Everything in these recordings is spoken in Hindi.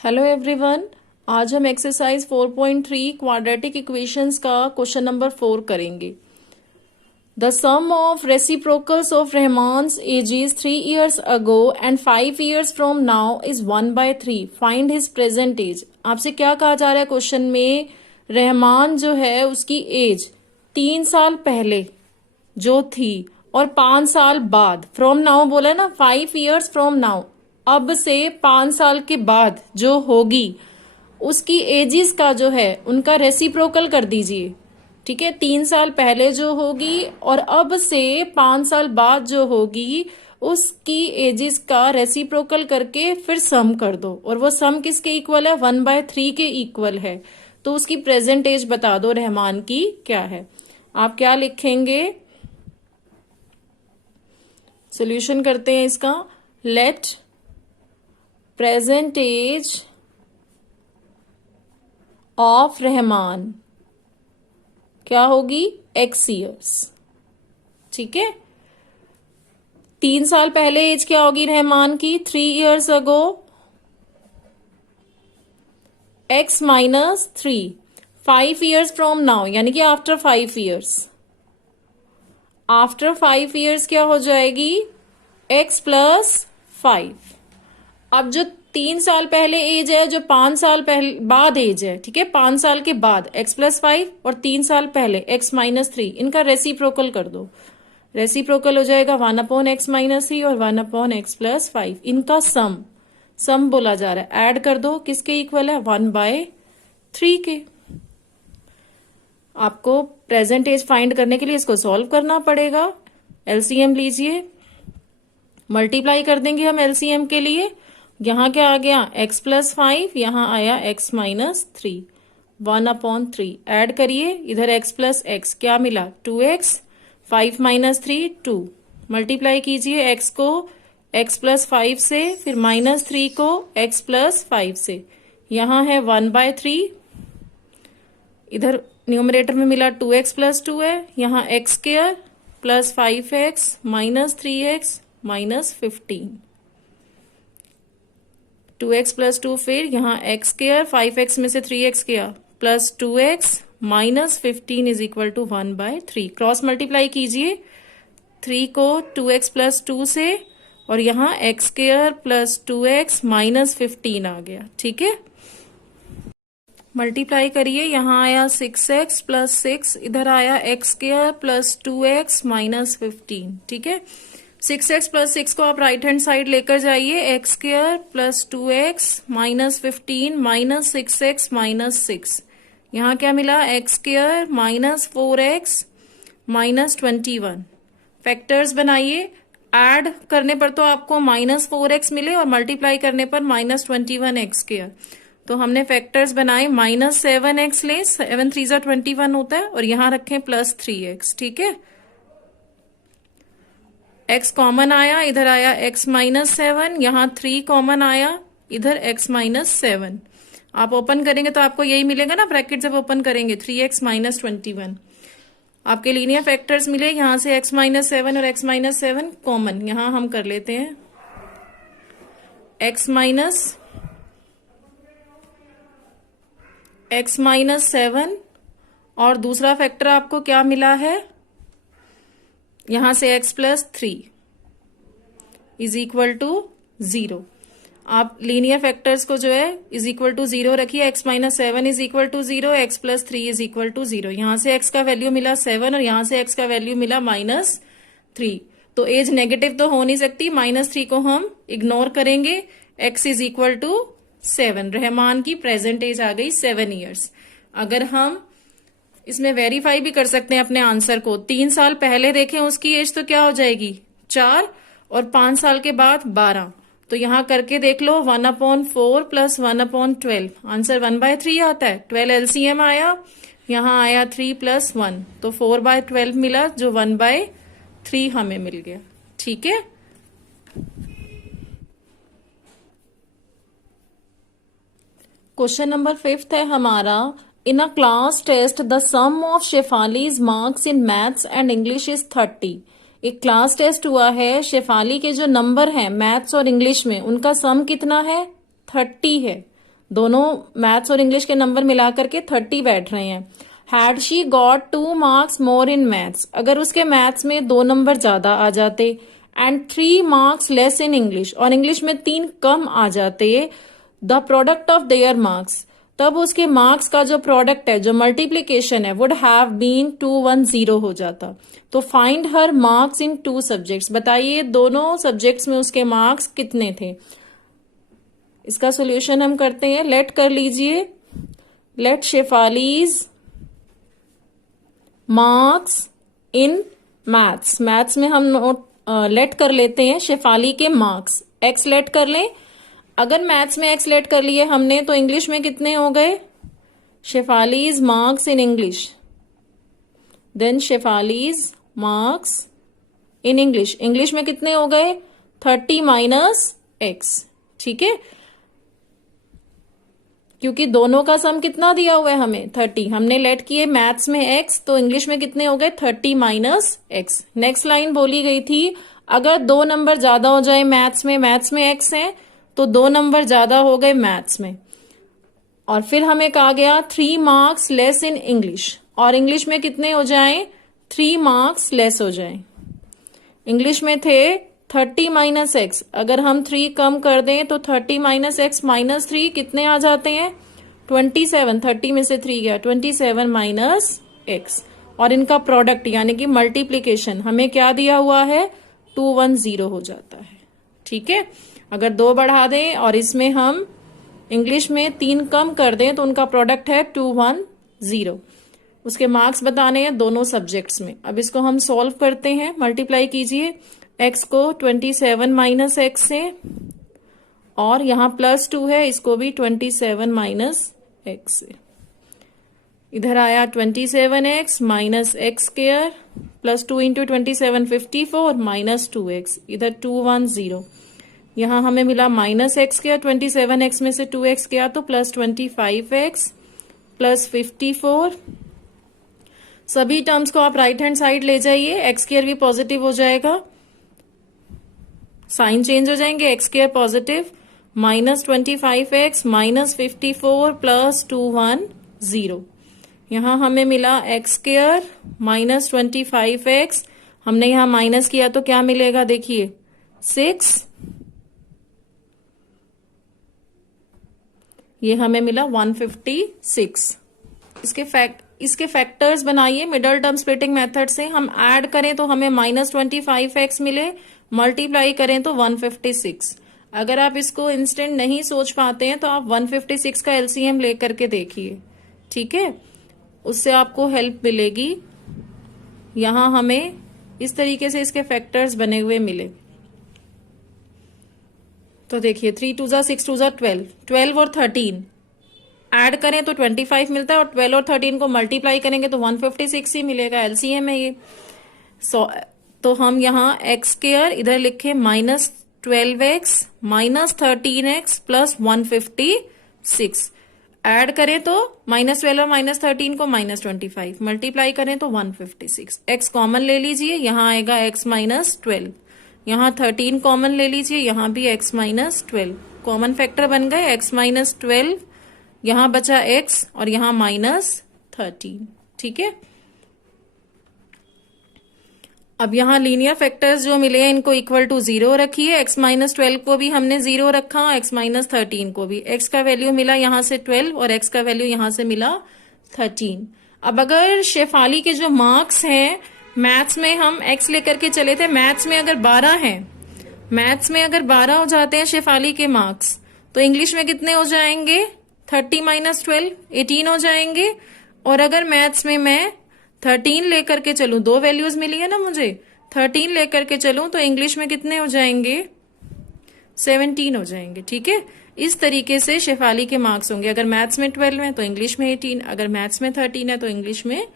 Hello everyone. आज हम एक्सरसाइज 4.3 क्वाड्रेटिक इक्वेशंस का क्वेश्चन नंबर 4 करेंगे। The sum of reciprocals of Rahman's ages 3 years ago and 5 years from now is 1/3। Find his present age. आपसे क्या कहा जा रहा है क्वेश्चन में? रहमान जो है उसकी एज 3 साल पहले जो थी और 5 साल बाद, फ्रॉम नाउ बोला ना, 5 years फ्रॉम नाउ, अब से 5 साल के बाद जो होगी उसकी एजिस का जो है उनका रेसिप्रोकल कर दीजिए। ठीक है, 3 साल पहले जो होगी और अब से 5 साल बाद जो होगी उसकी एजिस का रेसिप्रोकल करके फिर सम कर दो। और वो सम किसके इक्वल है? 1/3 के इक्वल है। तो उसकी प्रेजेंट एज बता दो रहमान की क्या है। आप क्या लिखेंगे? सोल्यूशन करते हैं इसका। Let present age of Rahman क्या होगी? x years। ठीक है, 3 साल पहले एज क्या होगी रहमान की? 3 years ago x minus 3। 5 years from now यानी कि आफ्टर 5 years। आफ्टर 5 years क्या हो जाएगी? x plus 5। अब जो 3 साल पहले एज है, जो 5 साल पहले बाद एज है, ठीक है, 5 साल के बाद x प्लस 5 और 3 साल पहले x माइनस 3, इनका रेसिप्रोकल कर दो। रेसिप्रोकल हो जाएगा 1/x माइनस 3 और 1/x प्लस 5। इनका सम बोला जा रहा है, ऐड कर दो। किसके इक्वल है? 1/3 के। आपको प्रेजेंट एज फाइंड करने के लिए इसको सॉल्व करना पड़ेगा। एलसीएम लीजिए, मल्टीप्लाई कर देंगे हम एलसीएम के लिए। यहां क्या आ गया? x प्लस 5, यहां आया x माइनस 3, 1/3। ऐड करिए, इधर x प्लस x क्या मिला? 2x। 5 माइनस 3 2। मल्टीप्लाई कीजिए x को x प्लस 5 से, फिर माइनस 3 को x प्लस 5 से। यहां है 1/3, इधर न्यूमरेटर में मिला 2x प्लस 2 है, यहां x square plus 5x minus 3x minus 15। 2x plus 2, फिर यहाँ x स्क्वायर, 5x में से 3x किया plus 2x minus 15 is equal to 1/3। Cross multiply कीजिए 3 को 2x प्लस 2 से, और यहाँ x square plus 2x minus 15 आ गया। ठीक है, मल्टीप्लाई करिए, यहाँ आया 6x प्लस 6, इधर आया x square plus 2x minus 15। ठीक है, 6x प्लस 6 को आप राइट हैंड साइड लेकर जाइए। X square plus 2x minus 15 minus 6x minus 6। यहाँ क्या मिला? X square minus 4x minus 21। Factors बनाइए, ऐड करने पर तो आपको माइनस 4x मिले और मल्टीप्लाई करने पर माइनस 21x स्क्वायर। तो हमने फैक्टर्स बनाए, माइनस 7x ले, 7 3 21 होता है, और यहाँ रखें प्लस 3x। ठीक है, x कॉमन आया, इधर आया x माइनस 7, यहाँ 3 कॉमन आया, इधर x माइनस 7। आप ओपन करेंगे तो आपको यही मिलेगा ना, ब्रैकेट जब ओपन करेंगे 3x माइनस 21। आपके लीनियर फैक्टर्स मिले, यहां से x माइनस 7 और x माइनस 7 कॉमन, यहां हम कर लेते हैं x माइनस 7, और दूसरा फैक्टर आपको क्या मिला है? यहां से x plus 3 is equal to 0। आप लीनियर फैक्टर्स को जो है इज इक्वल टू 0 रखिए। x minus 7 is equal to 0, x plus 3 is equal to 0। यहां से x का वैल्यू मिला 7 और यहां से x का वैल्यू मिला माइनस 3। तो एज नेगेटिव तो हो नहीं सकती, माइनस 3 को हम इग्नोर करेंगे। x is equal to 7। Rahman की प्रेजेंट एज आ गई 7 years। अगर हम इसमें वेरीफाई भी कर सकते हैं अपने आंसर को, 3 साल पहले देखें उसकी एज तो क्या हो जाएगी? 4, और 5 साल के बाद 12। तो यहां करके देख लो, 1/4 प्लस 1/12, आंसर 1/3 आता है। 12 एलसीएम आया, यहां आया 3 प्लस 1, तो 4/12 मिला, जो 1/3 हमें मिल गया। ठीक है, क्वेश्चन नंबर 5 है हमारा। In a class test, the sum of शेफाली's marks in maths and English is 30. एक क्लास टेस्ट हुआ है, शेफाली के जो नंबर हैं मैथ्स और इंग्लिश में, उनका सम कितना है? 30 है। दोनों मैथ्स और इंग्लिश के नंबर मिला करके 30 बैठ रहे हैं। Had she got 2 marks more in maths, अगर उसके मैथ्स में 2 नंबर ज्यादा आ जाते, and 3 marks less in English, और इंग्लिश में 3 कम आ जाते, the product of their marks, तब उसके मार्क्स का जो प्रोडक्ट है, जो मल्टीप्लीकेशन है, वुड हैव बीन 210 हो जाता। तो find her marks in 2 subjects, बताइए दोनों सब्जेक्ट्स में उसके मार्क्स कितने थे। इसका सॉल्यूशन हम करते हैं, लेट कर लीजिए, let Shefali's marks in maths, maths में हम लेट कर लेते हैं शेफाली के मार्क्स, एक्स लेट कर लें। अगर मैथ्स में एक्स लेट कर लिए हमने तो इंग्लिश में कितने हो गए, Shefali's marks in English, then Shefali's marks in English, English में कितने हो गए 30 माइनस एक्स, ठीक है, क्योंकि दोनों का सम कितना दिया हुआ है हमें 30, हमने लेट किए मैथ्स में एक्स, तो इंग्लिश में कितने हो गए 30 माइनस एक्स। नेक्स्ट लाइन बोली गई थी अगर 2 नंबर ज्यादा हो जाए मैथ्स में एक्स है तो 2 नंबर ज्यादा हो गए मैथ्स में, और फिर हमें कहा गया 3 मार्क्स लेस इन इंग्लिश, और इंग्लिश में कितने हो जाएं 3 मार्क्स लेस हो जाएं। इंग्लिश में थे 30 माइनस एक्स, अगर हम 3 कम कर दें तो 30 माइनस एक्स माइनस 3 कितने आ जाते हैं 27, 30 में से 3 गया 27 माइनस एक्स, और इनका प्रोडक्ट यानी कि मल्टीप्लीकेशन हमें क्या दिया हुआ है 210 हो जाता है, ठीक है। अगर 2 बढ़ा दें और इसमें हम इंग्लिश में 3 कम कर दें तो उनका प्रोडक्ट है 210। उसके मार्क्स बताने हैं दोनों सब्जेक्ट्स में। अब इसको हम सॉल्व करते हैं, मल्टीप्लाई कीजिए x को 27 माइनस एक्स से, और यहां +2 है, इसको भी 27 माइनस एक्स से, इधर आया 27x minus x square plus 2 into 27 54 minus 2x, इधर 210, यहां हमें मिला माइनस एक्स स्क्वायर, 27x में से 2x गया तो प्लस 25x प्लस 54। सभी टर्म्स को आप राइट हैंड साइड ले जाइए, एक्स स्क्वायर भी पॉजिटिव हो जाएगा, साइन चेंज हो जाएंगे, x square positive minus 25x minus 54 plus 210, यहां हमें मिला एक्स स्क्वायर माइनस 25x, हमने यहां माइनस किया तो क्या मिलेगा देखिए 6, ये हमें मिला 156। इसके फैक्टर्स बनाइए मिडल टर्म स्प्लिटिंग मेथड से, हम ऐड करें तो हमें माइनस 25x मिले, मल्टीप्लाई करें तो 156। अगर आप इसको इंस्टेंट नहीं सोच पाते हैं तो आप 156 का एलसीएम लेकर के देखिए, ठीक है, उससे आपको हेल्प मिलेगी। यहां हमें इस तरीके से इसके फैक्टर्स बने हुए मिले, तो देखिए 3 2 जा 6 2 जा 12, 12 और 13 ऐड करें तो 25 मिलता है, और 12 और 13 को मल्टीप्लाई करेंगे तो 156 ही मिलेगा, एलसीएम है ये। तो हम यहाँ एक्स स्क्वायर इधर लिखे minus 12x minus 13x plus 156, add करें तो माइनस 12 और माइनस 13 को माइनस 25, मल्टीप्लाई करें तो 156। एक्स कॉमन ले लीजिए, यहाँ आएगा x माइनस 12, यहाँ 13 कॉमन ले लीजिए, यहाँ भी x माइनस 12, कॉमन फैक्टर बन गए x माइनस 12, यहाँ बचा x और यहाँ माइनस 13, ठीक है। अब यहाँ लीनियर फैक्टर्स जो मिले हैं इनको इक्वल टू 0 रखिए, x माइनस 12 को भी हमने 0 रखा, x माइनस 13 को भी, x का वैल्यू मिला यहाँ से 12 और x का वैल्यू यहाँ से मिला 13। अब अगर शेफाली के जो मार्क्स हैं मैथ्स में हम x लेकर के चले थे, मैथ्स में अगर 12 हैं, मैथ्स में अगर 12 हो जाते हैं शेफाली के मार्क्स तो इंग्लिश में कितने हो जाएंगे 30 माइनस 12 18 हो जाएंगे, और अगर मैथ्स में मैं 13 लेकर के चलूं, 2 वैल्यूज मिली है ना मुझे, 13 लेकर के चलूं तो इंग्लिश में कितने हो जाएंगे 17 हो जाएंगे, ठीक है। इस तरीके से शेफाली के मार्क्स होंगे, अगर मैथ्स में 12 है तो इंग्लिश में 18, अगर मैथ्स में 13 है तो इंग्लिश में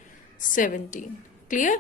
17। क्लियर।